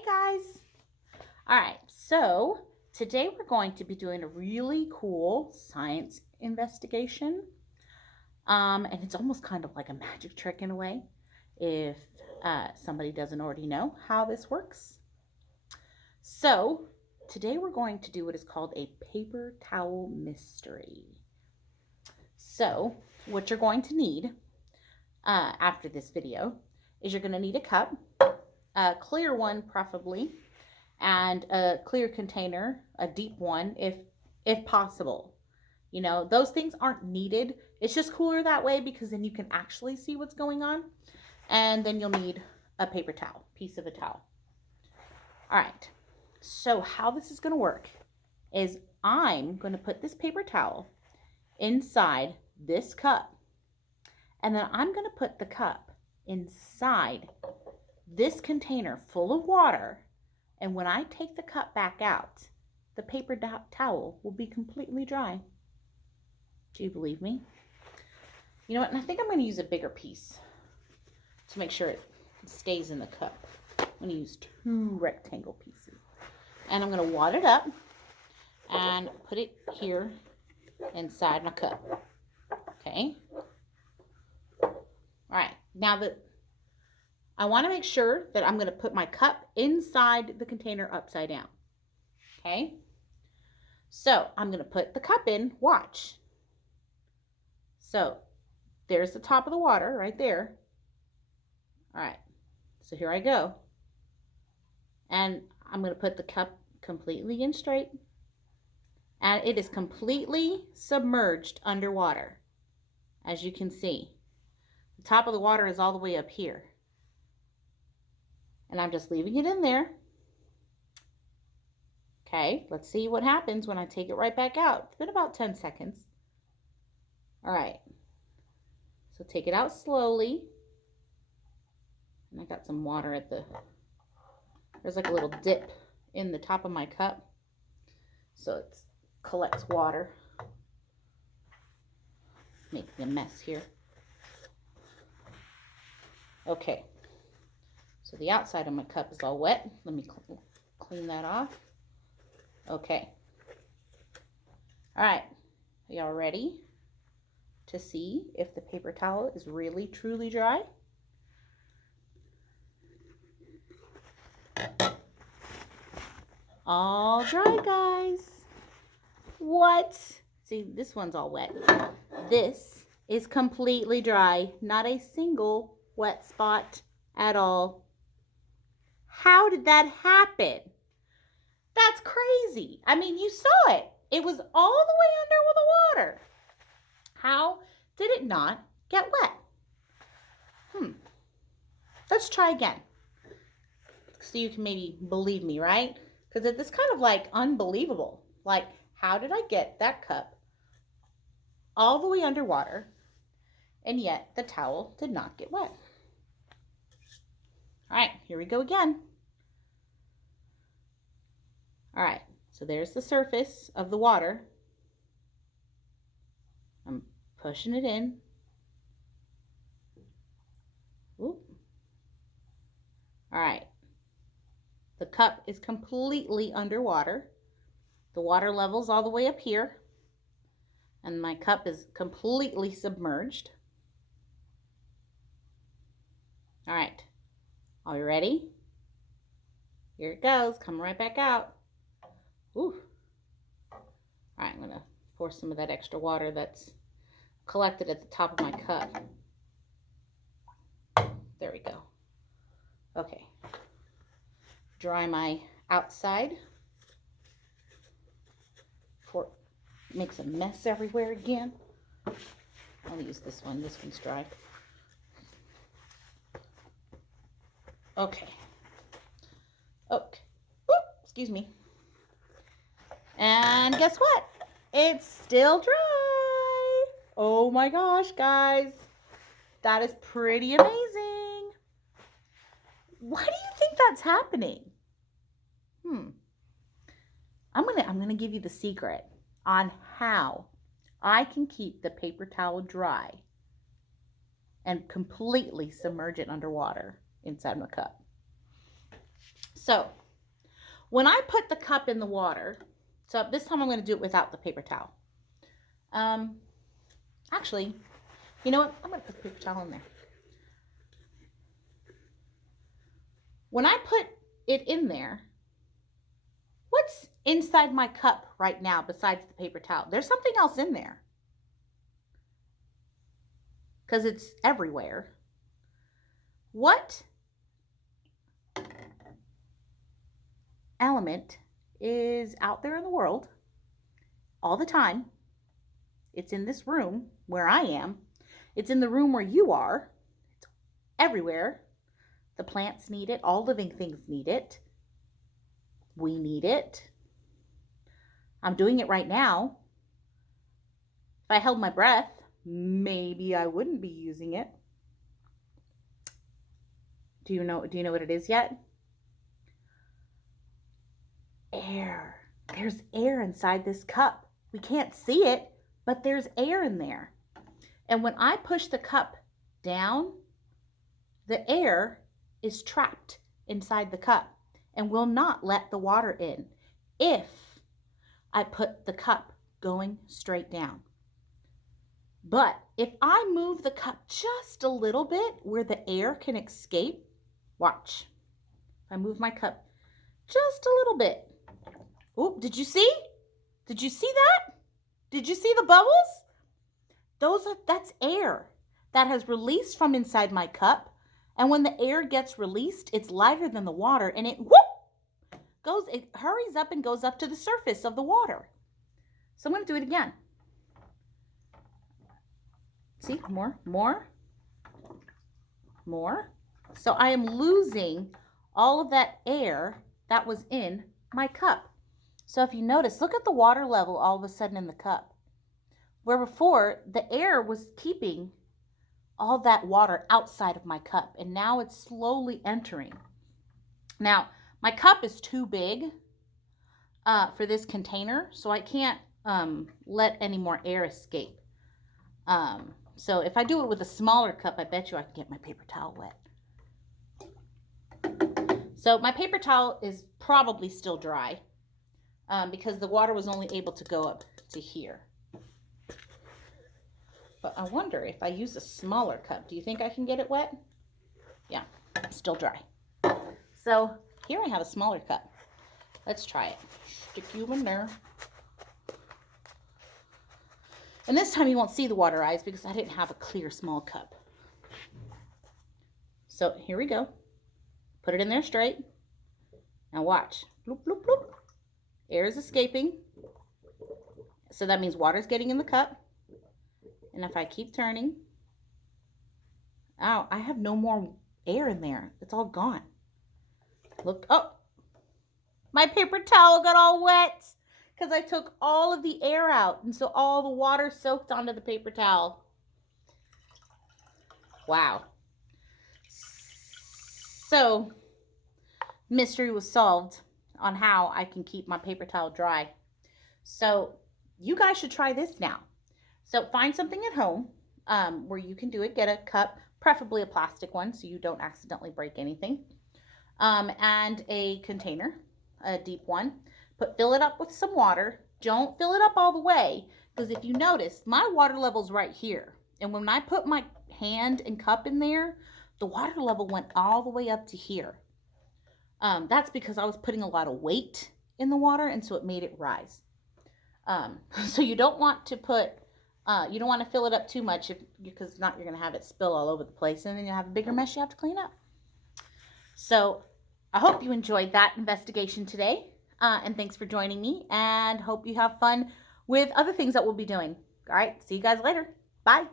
Hey guys! Alright, so today we're going to be doing a really cool science investigation. And it's almost kind of like a magic trick in a way, if somebody doesn't already know how this works. So today we're going to do what is called a paper towel mystery. So what you're going to need after this video is you're going to need a cup, a clear one preferably, and a clear container, a deep one if possible. You know, those things aren't needed. It's just cooler that way because then you can actually see what's going on. And then you'll need a paper towel, piece of a towel. All right. So how this is going to work is I'm going to put this paper towel inside this cup. And then I'm going to put the cup inside this container full of water. And when I take the cup back out, the paper towel will be completely dry. Do you believe me? You know what? And I think I'm going to use a bigger piece to make sure it stays in the cup. I'm going to use 2 rectangle pieces. And I'm going to wad it up and put it here inside my cup. Okay? All right. Now that I want to make sure that I'm going to put my cup inside the container upside down. Okay? So I'm going to put the cup in. Watch. So there's the top of the water right there. All right. So here I go. And I'm going to put the cup completely in straight. And it is completely submerged underwater. As you can see. The top of the water is all the way up here. And I'm just leaving it in there. Okay, let's see what happens when I take it right back out. It's been about 10 seconds. All right. So take it out slowly. And I got some water at there's like a little dip in the top of my cup. So it collects water. Making a mess here. Okay. So the outside of my cup is all wet. Let me clean that off. Okay. All right. Are y'all ready to see if the paper towel is really, truly dry? All dry, guys. What? See, this one's all wet. This is completely dry. Not a single wet spot at all. How did that happen? That's crazy. I mean, you saw it. It was all the way under the water. How did it not get wet? Let's try again. So you can maybe believe me, right? Because it's kind of like unbelievable. Like, how did I get that cup all the way underwater and yet the towel did not get wet? All right, here we go again. All right, so there's the surface of the water. I'm pushing it in. Oop. All right, the cup is completely underwater. The water level's all the way up here. And my cup is completely submerged. All right, are you ready? Here it goes, coming right back out. Ooh. All right, I'm going to pour some of that extra water that's collected at the top of my cup. There we go. Okay. Dry my outside before it makes a mess everywhere again. I'll use this one. This one's dry. Okay. Okay. Oop, excuse me. And guess what? It's still dry. Oh my gosh, guys. That is pretty amazing. Why do you think that's happening? I'm gonna give you the secret on how I can keep the paper towel dry and completely submerge it underwater inside my cup. So when I put the cup in the water, so this time I'm going to do it without the paper towel. Actually, you know what? I'm going to put the paper towel in there. When I put it in there, what's inside my cup right now besides the paper towel? There's something else in there because it's everywhere. What element is out there in the world all the time? It's in this room where I am. It's in the room where you are. It's everywhere. The plants need it. All living things need it. We need it. I'm doing it right now. If I held my breath, maybe I wouldn't be using it. Do you know what it is yet? Air. There's air inside this cup. We can't see it, but there's air in there. And when I push the cup down, the air is trapped inside the cup and will not let the water in if I put the cup going straight down. But if I move the cup just a little bit where the air can escape, watch. If I move my cup just a little bit. Oh, did you see? Did you see that? Did you see the bubbles? That's air that has released from inside my cup. And when the air gets released, it's lighter than the water, and it hurries up and goes up to the surface of the water. So I'm going to do it again. See, more. So I am losing all of that air that was in my cup. So if you notice, look at the water level all of a sudden in the cup. Where before, the air was keeping all that water outside of my cup, and now it's slowly entering. Now, my cup is too big for this container, so I can't let any more air escape. So if I do it with a smaller cup, I bet you I can get my paper towel wet. So my paper towel is probably still dry because the water was only able to go up to here. But I wonder if I use a smaller cup, do you think I can get it wet? Yeah, still dry. So here I have a smaller cup. Let's try it. Stick you in there. And this time you won't see the water eyes because I didn't have a clear small cup. So here we go. Put it in there straight. Now watch. Bloop, bloop, bloop. Air is escaping. So that means water's getting in the cup. And if I keep turning, I have no more air in there. It's all gone. Look, oh, my paper towel got all wet because I took all of the air out. And so all the water soaked onto the paper towel. Wow. So, mystery was solved on how I can keep my paper towel dry. So, you guys should try this now. So find something at home where you can do it. Get a cup, preferably a plastic one so you don't accidentally break anything. And a container, a deep one. Fill it up with some water. Don't fill it up all the way because if you notice, my water level's right here. And when I put my hand and cup in there, the water level went all the way up to here. That's because I was putting a lot of weight in the water and so it made it rise. So you don't want to you don't want to fill it up too much because not you're going to have it spill all over the place and then you'll have a bigger mess you have to clean up. So I hope you enjoyed that investigation today and thanks for joining me and hope you have fun with other things that we'll be doing. All right, see you guys later. Bye.